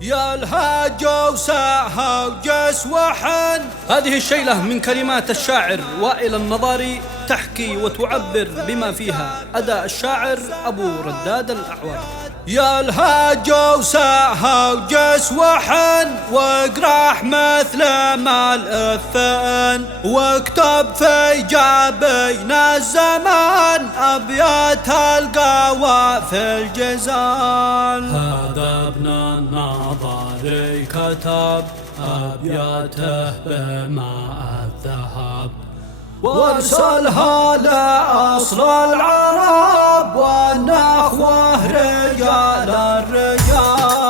يا الهاجة وساها وجس وحن. هذه الشيلة من كلمات الشاعر وائل النظاري تحكي وتعبر بما فيها أداء الشاعر أبو رداد الأعور. يا الهاجة وساها وجس وحن واقرح مثل ما الأفان واكتب في جابين الزمان أبيات القوى في الجزال. هذا ابن النظاري كتب أبياته بماء الذهب وارسلها لأصل العرب والنخوة رجال الرجال.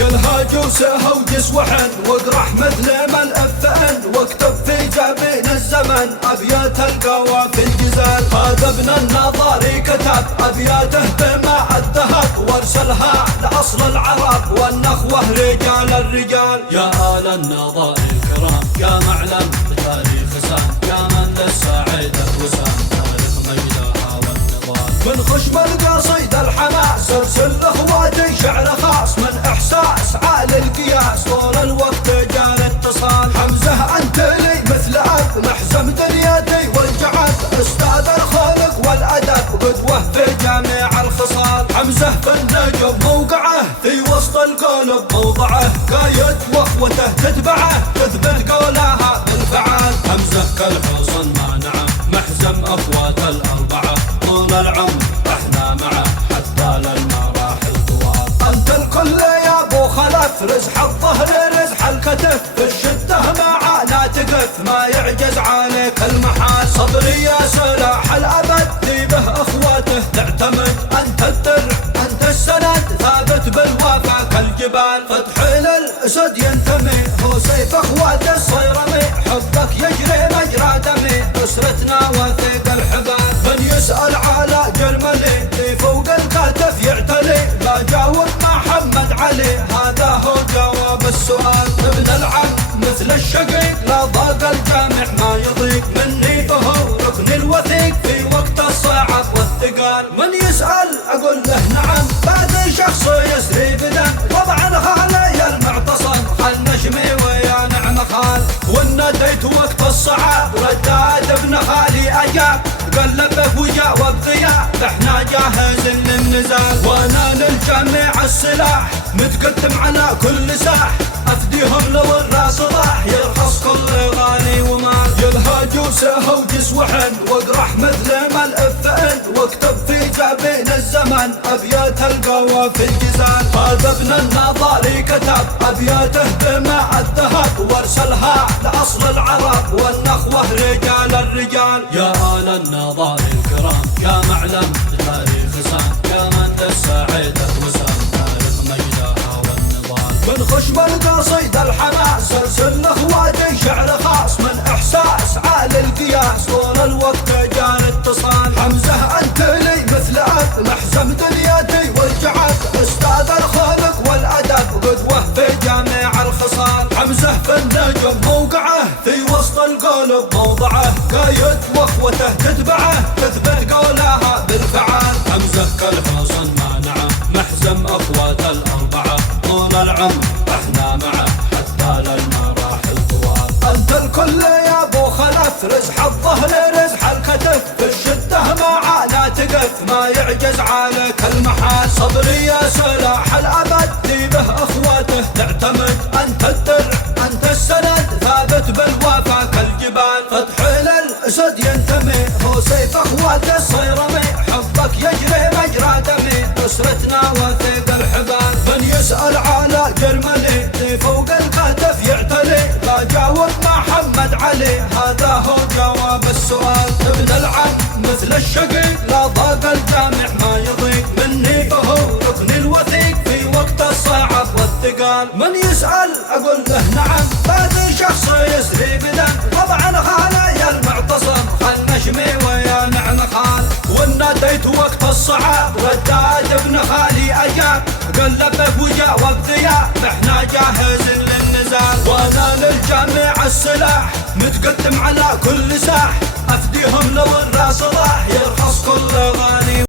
يلهج وسهى وجس وحن واقرح مثل ما الأفان واكتب في جبين الزمن أبيات القوى في الجزال. هذا ابن النظاري كتب أبياته بماء الذهب وارسلها لأصل العرب والنخوة رجال الرجال. يا آل النظاري الكرام يا معلم بتاريخ سام يا من للسعيدة وسام تاريخ مجدها والنضال. من خشم القصيد الحماس ارسل لاخواتي شعر خاص من احساس عالي القياس طول الوقت جال اتصال. حمزة انت لي مثل اب محزم دنيتي والجعب استاذ الخلق والادب قدوة في جميع الخصال. حمزة في النجم موقعه في وسط القلب موضعه قايد واخوته تتبعه تثبت قولها بالفعال. حمزة كالحصن ما نعم محزم اخوات الاربعة طول العمر احنا معه حتى للمراحل طوال. انت الكل يا ابو خلف رزح الظهر رزح الكتف في الشده معانا تقف ما يعجز عليك المحال. صبري يا سلاح الابد ذي به اخواته تعتمد انت الدرع انت السند ثابت بالوفا كالجبال. فتح للاسد ينتمي هو سيف اخواته الصيرمي حبك يجري مجرى دمي اسرتنا وثيق الحبال. من يسأل على جرملي ذي فوق الكتف يعتلي لا جاوب محمد علي هذا هو جواب السؤال. ابن العم مثل الشقيق لا ضاق الجامع ما يضيق مني فهو ركن الوثيق في وقت الصعب والثقال. من يسأل اقول له نعم بعد شخص يسري بدم طبعا خالي المعتصم خل نجمي ويا نعم خال. وناديت وقت الصعب رداد ابن خالي اجاب قلبه وجاوب ضياء احنا جاهز للنزال. وانا للجميع السلاح متقدم على كل ساح افديهم لو الراس راح يرخص كل غالي ومال. يلهج وسهى وجس وحن واقرح مثل ما الافان واكتب في جابين الزمن ابيات القوى في الجزال. هذا ابن النظاري كتب ابياته بماء الذهب وارسلها لاصل العرب والنخوه رجال الرجال. يا آل النظاري الكرام يا معلم بتاريخ سام يا من للسعيدة وسام تاريخ مجدها والنضال. من خشم القصيد الحماس ارسل لاخواتي شعر خاص من احساس عالي القياس طول الوقت جال اتصال. حمزة انت لي مثل اب محزم دنيتي والجعب استاذ الخلق والادب قدوة في جميع الخصال. حمزة في النجم موقعه في وسط القلب موضعه قايد واخوته تتبعه تثبت قولها بالفعال. حمزة كالحصن ما نعم محزم اخوات الاربعة طول العمر احنا معه حتى للمراحل طوال. انت الكل يا ابو خلف رزح الظهر رزح الكتف في الشده معانا تقف ما يعجز عليك المحال. صبري يا سلاح الابد ذي به اخواته تعتمد انت الدرع انت السند ثابت بالوفا كالجبال. فتح للاسد ينتمي هو سيف اخواته الصيرمي حبك يجري مجرى دمي اسرتنا وثيق الحبال. من يسأل على جرملي ذي فوق الكتف يعتلي لا جاوب محمد علي هذا هو جواب السؤال. ابن العم مثل الشقيق لا ضاق الجامع ما يضيق مني فهو ركن الوثيق في وقت الصعب والثقال. من يسأل اقول له نعم بعد شخص يسري بدم طبعا خالي المعتصم خل نجمي ويا نعم خال. وناديت وقت الصعب رداد ابن خالي اجاب قلبه وجاوب ضياء احنا جاهز للنزال. وانا للجميع السلاح متقدم على كل ساح افديهم لو الراس راح يرخص كل غالي.